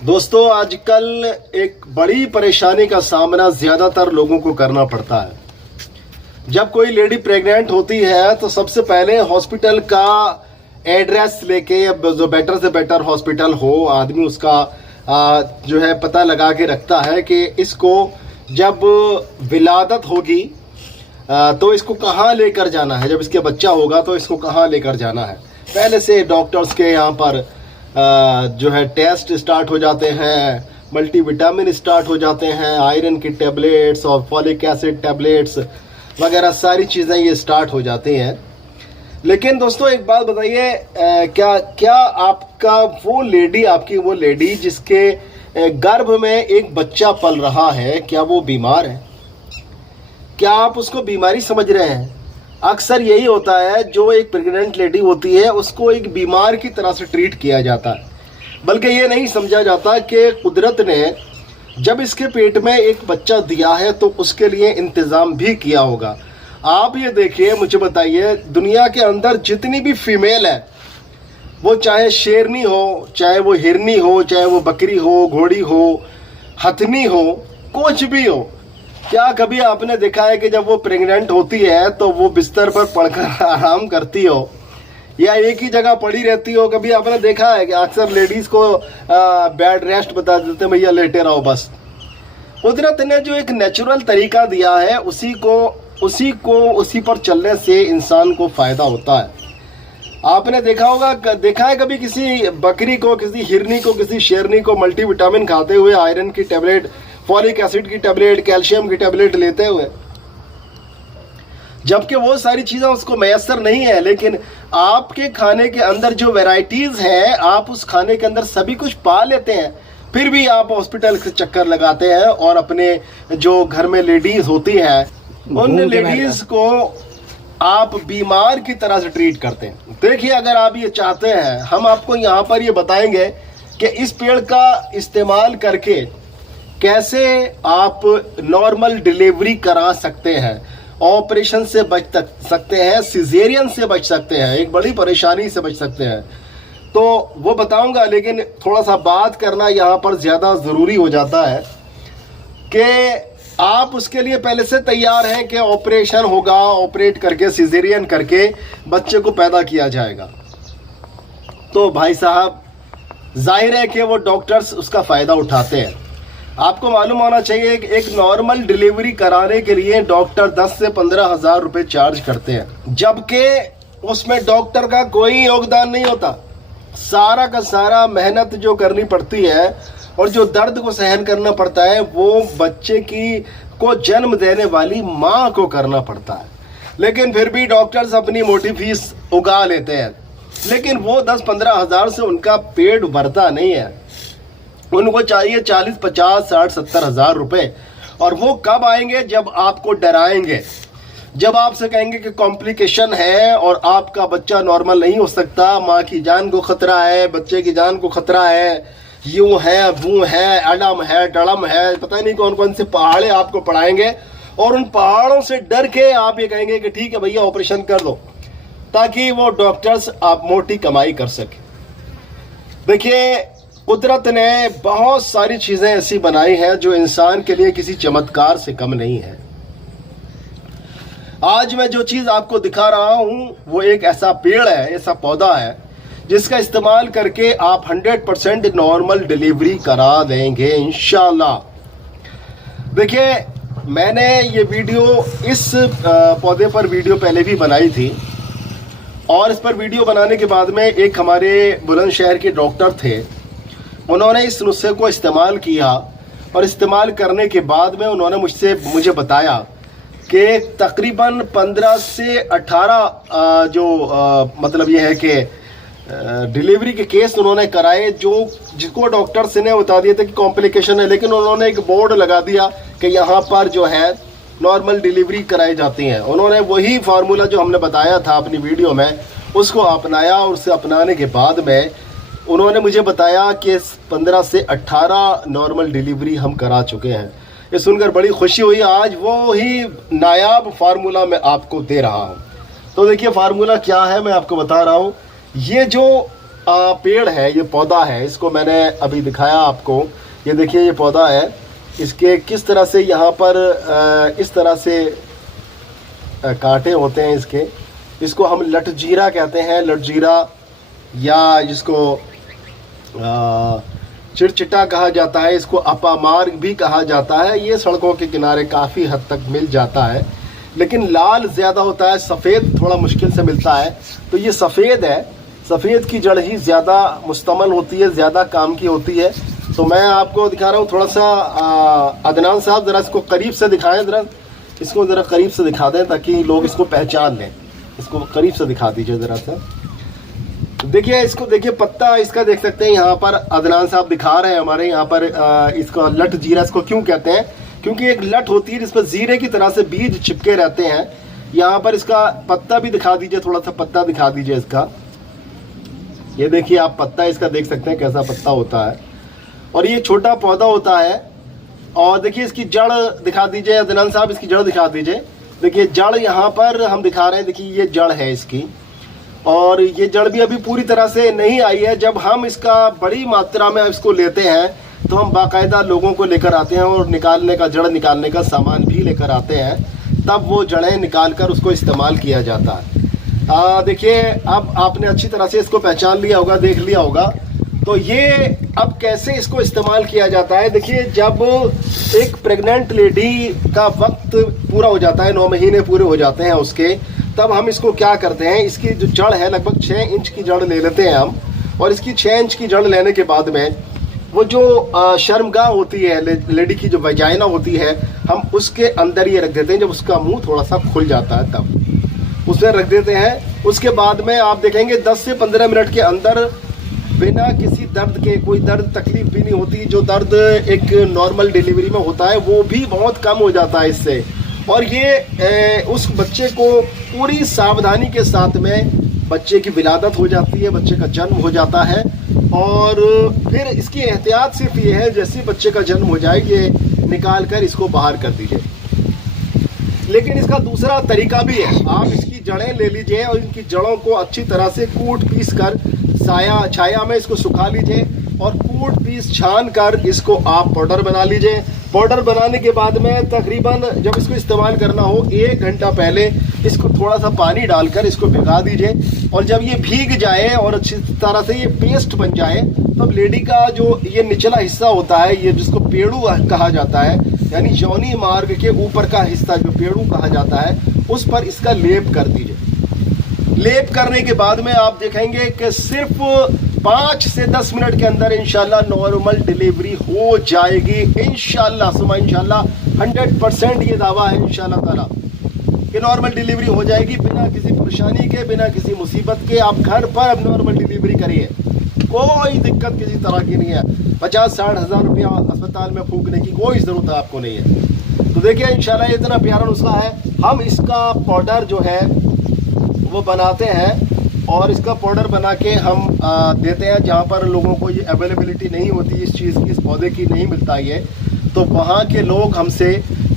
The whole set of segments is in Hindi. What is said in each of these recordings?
दोस्तों, आजकल एक बड़ी परेशानी का सामना ज्यादातर लोगों को करना पड़ता है। जब कोई लेडी प्रेग्नेंट होती है तो सबसे पहले हॉस्पिटल का एड्रेस लेके, जो बेटर से बेटर हॉस्पिटल हो, आदमी उसका जो है पता लगा के रखता है कि इसको जब विलादत होगी तो इसको कहाँ लेकर जाना है, जब इसके बच्चा होगा तो इसको कहाँ लेकर जाना है। पहले से डॉक्टर्स के यहाँ पर जो है टेस्ट स्टार्ट हो जाते हैं, मल्टीविटामिन स्टार्ट हो जाते हैं, आयरन की टेबलेट्स और फॉलिक एसिड टेबलेट्स वगैरह सारी चीज़ें ये स्टार्ट हो जाती हैं। लेकिन दोस्तों एक बात बताइए, क्या आपका आपकी वो लेडी जिसके गर्भ में एक बच्चा पल रहा है, क्या वो बीमार है? क्या आप उसको बीमारी समझ रहे हैं? अक्सर यही होता है, जो एक प्रेग्नेंट लेडी होती है उसको एक बीमार की तरह से ट्रीट किया जाता है, बल्कि ये नहीं समझा जाता कि कुदरत ने जब इसके पेट में एक बच्चा दिया है तो उसके लिए इंतज़ाम भी किया होगा। आप ये देखिए, मुझे बताइए, दुनिया के अंदर जितनी भी फीमेल है, वो चाहे शेरनी हो, चाहे वो हिरनी हो, चाहे वो बकरी हो, घोड़ी हो, हथनी हो, कुछ भी हो, क्या कभी आपने देखा है कि जब वो प्रेग्नेंट होती है तो वो बिस्तर पर पड़कर आराम करती हो या एक ही जगह पड़ी रहती हो? कभी आपने देखा है कि अक्सर लेडीज़ को बेड रेस्ट बता देते हैं, भैया लेटे रहो बस। कुदरत ने जो एक नेचुरल तरीका दिया है उसी पर चलने से इंसान को फ़ायदा होता है। आपने देखा है कभी किसी बकरी को, किसी हिरनी को, किसी शेरनी को मल्टीविटामिन खाते हुए, आयरन की टेबलेट, फॉलिक एसिड की टेबलेट, कैल्शियम की टेबलेट लेते हुए? जबकि वो सारी चीज़ें उसको मैसर नहीं है। लेकिन आपके खाने के अंदर जो वैरायटीज़ हैं, आप उस खाने के अंदर सभी कुछ पा लेते हैं, फिर भी आप हॉस्पिटल के चक्कर लगाते हैं और अपने जो घर में लेडीज़ होती हैं उन लेडीज़ को आप बीमार की तरह से ट्रीट करते हैं। देखिए, अगर आप ये चाहते हैं, हम आपको यहाँ पर ये बताएंगे कि इस पेड़ का इस्तेमाल करके कैसे आप नॉर्मल डिलीवरी करा सकते हैं, ऑपरेशन से बच सकते हैं, सिजेरियन से बच सकते हैं, एक बड़ी परेशानी से बच सकते हैं, तो वो बताऊंगा। लेकिन थोड़ा सा बात करना यहाँ पर ज़्यादा ज़रूरी हो जाता है कि आप उसके लिए पहले से तैयार हैं कि ऑपरेशन होगा, ऑपरेट करके, सिजेरियन करके बच्चे को पैदा किया जाएगा। तो भाई साहब, जाहिर है कि वो डॉक्टर्स उसका फ़ायदा उठाते हैं। आपको मालूम होना चाहिए कि एक नॉर्मल डिलीवरी कराने के लिए डॉक्टर 10 से 15 हज़ार रुपये चार्ज करते हैं, जबकि उसमें डॉक्टर का कोई योगदान नहीं होता। सारा का सारा मेहनत जो करनी पड़ती है और जो दर्द को सहन करना पड़ता है, वो बच्चे को जन्म देने वाली माँ को करना पड़ता है। लेकिन फिर भी डॉक्टर्स अपनी मोटी फीस उगा लेते हैं, लेकिन वो 10-15 हज़ार से उनका पेट भरता नहीं है। उनको चाहिए 40, 50, 60, 70 हज़ार रुपये। और वो कब आएंगे? जब आपको डराएंगे, जब आपसे कहेंगे कि कॉम्प्लिकेशन है और आपका बच्चा नॉर्मल नहीं हो सकता, माँ की जान को खतरा है, बच्चे की जान को खतरा है, यूं है, वो है, अडम है, डड़म है, पता नहीं कौन कौन से पहाड़े आपको पढ़ाएंगे। और उन पहाड़ों से डर के आप ये कहेंगे कि ठीक है भैया ऑपरेशन कर दो, ताकि वो डॉक्टर्स आप मोटी कमाई कर सके। देखिए, कुदरत ने बहुत सारी चीज़ें ऐसी बनाई हैं जो इंसान के लिए किसी चमत्कार से कम नहीं है। आज मैं जो चीज़ आपको दिखा रहा हूँ वो एक ऐसा पेड़ है, ऐसा पौधा है जिसका इस्तेमाल करके आप 100% नॉर्मल डिलीवरी करा देंगे इंशाल्लाह। देखिए, मैंने ये वीडियो, इस पौधे पर वीडियो पहले भी बनाई थी, और इस पर वीडियो बनाने के बाद में एक हमारे बुलंदशहर के डॉक्टर थे, उन्होंने इस नुस्खे को इस्तेमाल किया और इस्तेमाल करने के बाद में उन्होंने मुझे बताया कि तकरीबन 15 से 18 मतलब ये है कि डिलीवरी के केस उन्होंने कराए, जिसको डॉक्टर्स ने बता दिया था कि कॉम्प्लिकेशन है, लेकिन उन्होंने एक बोर्ड लगा दिया कि यहाँ पर जो है नॉर्मल डिलीवरी कराई जाती हैं। उन्होंने वही फार्मूला जो हमने बताया था अपनी वीडियो में, उसको अपनाया, और उसे अपनाने के बाद में उन्होंने मुझे बताया कि 15 से 18 नॉर्मल डिलीवरी हम करा चुके हैं। ये सुनकर बड़ी खुशी हुई। आज वो ही नायाब फार्मूला मैं आपको दे रहा हूँ। तो देखिए फार्मूला क्या है, मैं आपको बता रहा हूँ। ये जो पेड़ है, ये पौधा है, इसको मैंने अभी दिखाया आपको। ये देखिए ये पौधा है, इसके किस तरह से यहाँ पर इस तरह से कांटे होते हैं इसके। इसको हम लटजीरा कहते हैं, लटजीरा, या जिसको चिड़चिटा कहा जाता है, इसको अपामार्ग भी कहा जाता है। ये सड़कों के किनारे काफ़ी हद तक मिल जाता है, लेकिन लाल ज़्यादा होता है, सफ़ेद थोड़ा मुश्किल से मिलता है। तो ये सफ़ेद है, सफ़ेद की जड़ ही ज़्यादा मुस्तमल होती है, ज़्यादा काम की होती है। तो मैं आपको दिखा रहा हूँ थोड़ा सा। अदनान साहब ज़रा इसको करीब से दिखाएं, ज़रा इसको ज़रा करीब से दिखा दें ताकि लोग इसको पहचान लें। इसको करीब से दिखा दीजिए ज़रा सा। देखिए इसको, देखिए पत्ता इसका देख सकते हैं यहाँ पर, अदनान साहब दिखा रहे हैं हमारे यहाँ पर। इसका लट जीरा इसको क्यों कहते हैं? क्योंकि एक लट होती है जिसपर जीरे की तरह से बीज चिपके रहते हैं। यहाँ पर इसका पत्ता भी दिखा दीजिए, थोड़ा सा पत्ता दिखा दीजिए इसका। ये देखिए आप पत्ता इसका देख सकते हैं कैसा पत्ता होता है, और ये छोटा पौधा होता है। और देखिए इसकी जड़ दिखा दीजिए अदनान साहब, इसकी जड़ दिखा दीजिए। देखिए जड़ यहाँ पर हम दिखा रहे हैं, देखिए ये जड़ है इसकी, और ये जड़ भी अभी पूरी तरह से नहीं आई है। जब हम इसका बड़ी मात्रा में इसको लेते हैं तो हम बाकायदा लोगों को लेकर आते हैं और निकालने का, जड़ निकालने का सामान भी लेकर आते हैं, तब वो जड़ें निकाल कर उसको इस्तेमाल किया जाता है। देखिए अब आपने अच्छी तरह से इसको पहचान लिया होगा, देख लिया होगा। तो ये अब कैसे इसको इस्तेमाल किया जाता है, देखिए जब एक प्रेग्नेंट लेडी का वक्त पूरा हो जाता है, 9 महीने पूरे हो जाते हैं उसके, तब हम इसको क्या करते हैं, इसकी जो जड़ है लगभग 6 इंच की जड़ ले लेते हैं हम। और इसकी 6 इंच की जड़ लेने के बाद में वो जो शर्मगाह होती है, लेडी की जो वजाइना होती है, हम उसके अंदर ये रख देते हैं। जब उसका मुंह थोड़ा सा खुल जाता है तब उसमें रख देते हैं। उसके बाद में आप देखेंगे 10 से 15 मिनट के अंदर बिना किसी दर्द के, कोई दर्द तकलीफ भी नहीं होती। जो दर्द एक नॉर्मल डिलीवरी में होता है वो भी बहुत कम हो जाता है इससे। और ये उस बच्चे को पूरी सावधानी के साथ में बच्चे की विलादत हो जाती है, बच्चे का जन्म हो जाता है। और फिर इसकी एहतियात सिर्फ ये है, जैसे बच्चे का जन्म हो जाए ये निकाल कर इसको बाहर कर दीजिए। लेकिन इसका दूसरा तरीका भी है, आप इसकी जड़ें ले लीजिए और इनकी जड़ों को अच्छी तरह से कूट पीस कर छाया में इसको सुखा लीजिए, और कूट पीस छान कर इसको आप पाउडर बना लीजिए। पाउडर बनाने के बाद में तकरीबन जब इसको इस्तेमाल करना हो 1 घंटा पहले इसको थोड़ा सा पानी डालकर इसको भिगा दीजिए। और जब ये भीग जाए और अच्छी तरह से ये पेस्ट बन जाए, तब लेडी का जो ये निचला हिस्सा होता है, ये जिसको पेड़ू कहा जाता है, यानी यौनी मार्ग के ऊपर का हिस्सा जो पेड़ू कहा जाता है, उस पर इसका लेप कर दीजिए। लेप करने के बाद में आप देखेंगे कि सिर्फ 5 से 10 मिनट के अंदर इंशाल्लाह नॉर्मल डिलीवरी हो जाएगी। इंशाल्लाह सुमा इंशाल्लाह 100% ये दावा है इंशाल्लाह ताला कि नॉर्मल डिलीवरी हो जाएगी, बिना किसी परेशानी के, बिना किसी मुसीबत के। आप घर पर अब नॉर्मल डिलीवरी करिए, कोई दिक्कत किसी तरह की नहीं है। 50-60 हज़ार रुपया अस्पताल में फूकने की कोई ज़रूरत आपको नहीं है। तो देखिए इंशाल्लाह इतना प्यारा नुस्खा है। हम इसका पाउडर जो है वो बनाते हैं, और इसका पाउडर बना के हम देते हैं जहाँ पर लोगों को ये अवेलेबिलिटी नहीं होती इस चीज़ की, इस पौधे की नहीं मिलता ये, तो वहाँ के लोग हमसे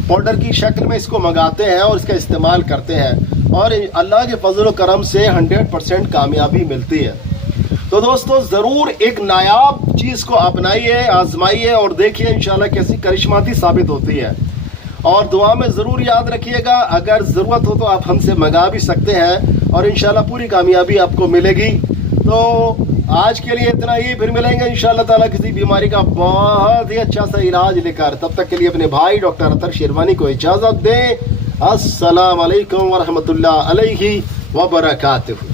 पाउडर की शक्ल में इसको मंगाते हैं और इसका इस्तेमाल करते हैं, और अल्लाह के फजल व करम से 100% कामयाबी मिलती है। तो दोस्तों ज़रूर एक नायाब चीज़ को अपनाइए, आजमाइए और देखिए इंशाल्लाह कैसी करिश्माती साबित होती है। और दुआ में ज़रूर याद रखिएगा, अगर ज़रूरत हो तो आप हमसे मंगा भी सकते हैं और इंशाल्लाह पूरी कामयाबी आपको मिलेगी। तो आज के लिए इतना ही, फिर मिलेंगे इंशाल्लाह ताला किसी बीमारी का बहुत ही अच्छा सा इलाज लेकर। तब तक के लिए अपने भाई डॉक्टर अतर शेरवानी को इजाज़त दें। अस्सलाम वालेकुम व रहमतुल्लाह अलैहि व बरकातुहू।